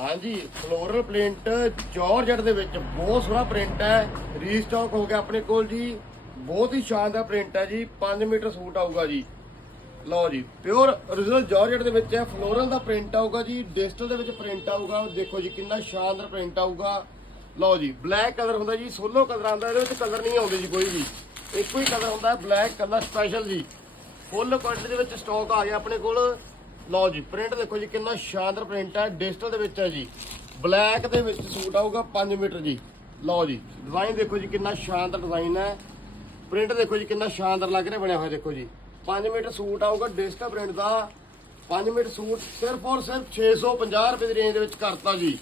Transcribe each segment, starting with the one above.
ਹਾਂਜੀ floral print georgette ਦੇ ਵਿੱਚ ਬਹੁਤ ਸੋਹਣਾ ਪ੍ਰਿੰਟ ਹੈ। ਰੀਸਟਾਕ ਹੋ ਗਿਆ ਆਪਣੇ ਕੋਲ ਜੀ। ਬਹੁਤ ਹੀ ਸ਼ਾਨਦਾਰ ਪ੍ਰਿੰਟ ਹੈ ਜੀ। 5 ਮੀਟਰ ਸੂਟ ਆਊਗਾ ਜੀ। ਲਓ ਜੀ ਪਿਓਰ origignal ਜਾਰਜਟ ਦੇ ਵਿੱਚ ਹੈ। ਫਲੋਰਲ ਦਾ ਪ੍ਰਿੰਟ ਆਊਗਾ ਜੀ। ਡਿਜੀਟਲ ਦੇ ਵਿੱਚ ਪ੍ਰਿੰਟ ਆਊਗਾ। ਦੇਖੋ ਜੀ, ਕਿੰਨਾ ਸ਼ਾਨਦਾਰ ਪ੍ਰਿੰਟ ਆਊਗਾ। ਲਓ ਜੀ ਬਲੈਕ ਕਲਰ ਹੁੰਦਾ ਜੀ। ਸੋਲੋ ਕਲਰ ਆਉਂਦਾ, ਇਹਦੇ ਵਿੱਚ ਕਲਰ ਨਹੀਂ ਆਉਂਦੇ ਜੀ ਕੋਈ ਵੀ। ਇੱਕੋ ਹੀ ਕਲਰ ਹੁੰਦਾ ਬਲੈਕ ਕਲਰ ਸਪੈਸ਼ਲ ਜੀ। ਫੁੱਲ ਕੁਆਂਟੀਟੀ ਦੇ ਵਿੱਚ ਸਟਾਕ ਆ ਗਿਆ ਆਪਣੇ ਕੋਲ। ਲਓ ਜੀ ਪ੍ਰਿੰਟ ਦੇਖੋ ਜੀ, ਕਿੰਨਾ ਸ਼ਾਨਦਾਰ ਪ੍ਰਿੰਟ ਹੈ। ਡਿਜੀਟਲ ਦੇ ਵਿੱਚ ਹੈ ਜੀ। ਬਲੈਕ ਦੇ ਵਿੱਚ ਸੂਟ ਆਊਗਾ 5 ਮੀਟਰ ਜੀ। ਲਓ ਜੀ ਡਿਜ਼ਾਈਨ ਦੇਖੋ ਜੀ, ਕਿੰਨਾ ਸ਼ਾਨਦਾਰ ਡਿਜ਼ਾਈਨ ਹੈ। ਪ੍ਰਿੰਟ ਦੇਖੋ ਜੀ, ਕਿੰਨਾ ਸ਼ਾਨਦਾਰ ਲੱਗ ਰਿਹਾ ਬਣਿਆ ਹੋਇਆ ਦੇਖੋ ਜੀ। 5 ਮੀਟਰ ਸੂਟ ਆਊਗਾ ਡਿਜੀਟਲ ਪ੍ਰਿੰਟ ਦਾ। 5 ਮੀਟਰ ਸੂਟ ਸਿਰਫ ਔਰ ਸਿਰਫ 650 ਰੁਪਏ ਦੀ ਰੇਂਜ ਦੇ ਵਿੱਚ ਕਰਤਾ ਜੀ।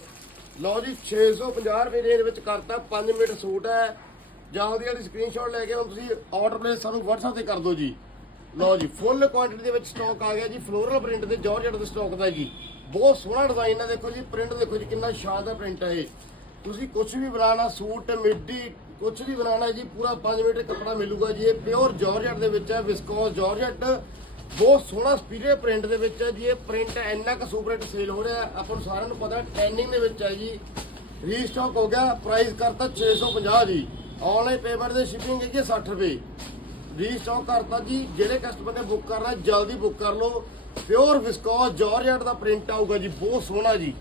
ਲਓ ਜੀ 650 ਰੁਪਏ ਦੀ ਰੇਂਜ ਵਿੱਚ ਕਰਤਾ। 5 ਮੀਟਰ ਸੂਟ ਹੈ। ਜਾਂ ਉਹਦੀ ਜਲਦੀ ਸਕਰੀਨਸ਼ਾਟ ਲੈ ਕੇ ਹੁਣ ਤੁਸੀਂ ਆਰਡਰ ਪਲੇਸ ਸਾਨੂੰ WhatsApp ਤੇ ਕਰ ਦਿਓ ਜੀ। ਲਓ ਜੀ ਫੁੱਲ ਕੁਆਂਟੀਟੀ ਦੇ ਵਿੱਚ ਸਟਾਕ ਆ ਗਿਆ ਜੀ ਫਲੋਰਲ ਪ੍ਰਿੰਟ ਦੇ ਜਾਰਜਟ ਦੇ ਸਟਾਕ ਦਾ ਜੀ। ਬਹੁਤ ਸੋਹਣਾ ਡਿਜ਼ਾਈਨ ਹੈ ਦੇਖੋ ਜੀ ਪ੍ਰਿੰਟ ਦੇਖੋ ਜੀ, ਕਿੰਨਾ ਸ਼ਾਨਦਾਰ ਪ੍ਰਿੰਟ ਹੈ ਇਹ। ਤੁਸੀਂ ਕੁਝ ਵੀ ਬਣਾਉਣਾ, ਸੂਟ ਮਿੱਡੀ ਕੁਝ ਵੀ ਬਣਾਉਣਾ ਜੀ, ਪੂਰਾ 5 ਮੀਟਰ ਕੱਪੜਾ ਮਿਲੂਗਾ ਜੀ, ਇਹ ਪਿਓਰ ਜਾਰਜਟ ਦੇ ਵਿੱਚ ਹੈ ਵਿਸਕੋਸ ਜਾਰਜਟ ਬਹੁਤ ਸੋਹਣਾ ਸਪੀਰੀਅਰ ਪ੍ਰਿੰਟ ਦੇ ਵਿੱਚ ਹੈ ਜੀ, ਇਹ ਪ੍ਰਿੰਟ ਇੰਨਾ ਕੁ ਸੁਪਰ ਹਿੱਟ ਸੇਲ ਹੋ ਰਿਹਾ, ਆਪਾਂ ਨੂੰ ਸਾਰਿਆਂ ਨੂੰ ਪਤਾ ਟ੍ਰੈਂਡਿੰਗ ਦੇ ਵਿੱਚ ਹੈ ਜੀ। ਰੀਸਟਾਕ ਹੋ ਗਿਆ ਪ੍ਰਾਈਸ ਕਰਤਾ 650 ਜੀ। ਆਨਲਾਈਨ ਪੇਮੈਂਟ ਦੇ ਸ਼ਿਪਿੰਗ ਹੈਗੀ ਹੈ 60 ਰੁਪਏ। ਰੀਸਟਾਕ ਕਰਤਾ ਜੀ, ਜਿਹੜੇ ਕਸਟਮਰ ਨੇ ਬੁੱਕ ਕਰਨਾ, ਜਲਦੀ ਬੁੱਕ ਕਰ ਲਓ। ਪਿਓਰ ਵਿਸਕੋਸ ਜਾਰਜਟ ਦਾ ਪ੍ਰਿੰਟ ਆਊਗਾ ਜੀ, ਬਹੁਤ ਸੋਹਣਾ ਜੀ।